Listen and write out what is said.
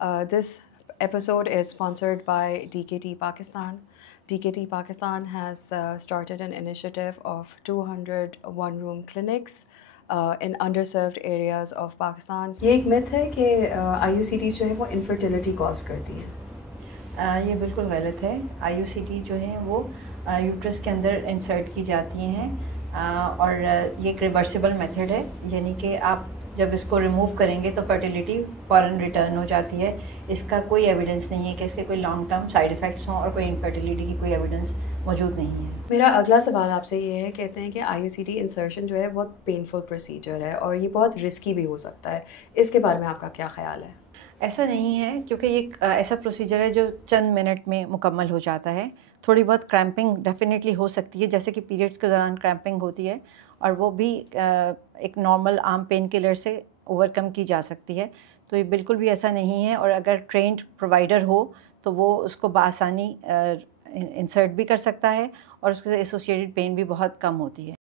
This episode is sponsored by DKT Pakistan. DKT Pakistan has started an initiative of 200 one-room clinics in underserved areas of Pakistan. یہ ایک myth ہے کہ IUCDs جو ہے وہ infertility cause کرتی ہے. یہ بالکل غلط ہے. IUCD جو ہیں وہ یوٹرس کے اندر انسرٹ کی جاتی ہیں اور یہ ایک ریورسیبل میتھڈ ہے, یعنی کہ آپ جب اس کو ریموو کریں گے تو فرٹیلیٹی فوراً ریٹرن ہو جاتی ہے. اس کا کوئی ایویڈنس نہیں ہے کہ اس کے کوئی لانگ ٹرم سائیڈ ایفیکٹس ہوں اور کوئی انفرٹیلیٹی کی کوئی ایویڈنس موجود نہیں ہے. میرا اگلا سوال آپ سے یہ ہے, کہتے ہیں کہ IUCD انسرشن جو ہے بہت پینفل پروسیجر ہے اور یہ بہت رسکی بھی ہو سکتا ہے. اس کے بارے میں آپ کا کیا خیال ہے؟ ایسا نہیں ہے, کیونکہ یہ ایک ایسا پروسیجر ہے جو چند منٹ میں مکمل ہو جاتا ہے. تھوڑی بہت کریمپنگ ڈیفینیٹلی ہو سکتی ہے, جیسے کہ پیریڈس کے دوران کریمپنگ ہوتی ہے, اور وہ بھی ایک نارمل عام پین کلر سے اوور کم کی جا سکتی ہے. تو یہ بالکل بھی ایسا نہیں ہے, اور اگر ٹرینڈ پرووائڈر ہو تو وہ اس کو بآسانی انسرٹ بھی کر سکتا ہے اور اس کے ایسوسیٹڈ پین بھی بہت کم ہوتی ہے.